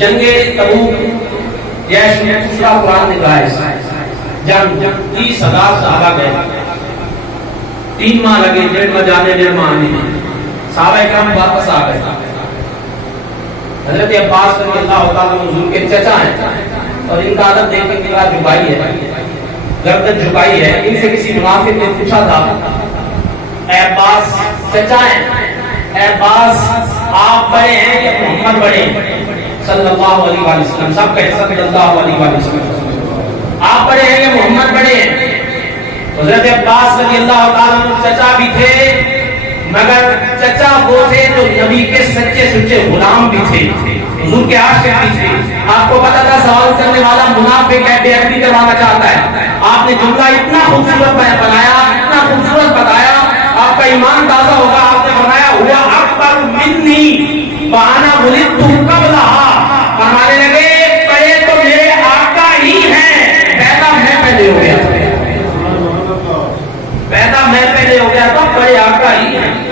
جنگ تبوک جیش میں دوسرا قرآن نکلا ہے جنگ 30,000 صحابہ گئے 3 ماہ لگے 1.5 ماہ جانے 1.5 ماہ آنے صحابہ اکرام واپس آ گئے حضرت عباس رضی اللہ تعالیٰ حضور کے چچا ہیں اور ان کا عادت دیکھ کے نگاہ جھکائی ہے گردن جھکائی ہے ان سے کسی منافق نے پوچھا تھا اے عباس چچا ہیں اے عباس آپ بڑے ہیں یا محمد بڑے صلی اللہ علیہ وآلہ وسلم سب کہے صلی اللہ علیہ وآلہ وسلم آپ بڑے ہیں یا محمد بڑے ہیں حضرت عباس رضی اللہ تعالیٰ چچا بھی تھے مگر چچا وہ تھے جو نبی کے سچے سچے غلام بھی تھے حضور کے عاشق بھی تھے آپ کو پتا تھا سوال کرنے والا منافق ہے بے ادبی کروانا چاہتا ہے آپ نے جملہ اتنا خوبصورت بنایا اتنا خوبصورت بتایا آپ کا ایمان تازہ ہوگا آپ نے فرمایا ہوا اکبر منی وانا ولدت قبلہا فرمانے لگے بڑے تو میرے آقا ہی ہیں پیدا میں پہلے ہو گیا پیدا میں پہلے ہو گیا تھا بڑے آقا ہی ہیں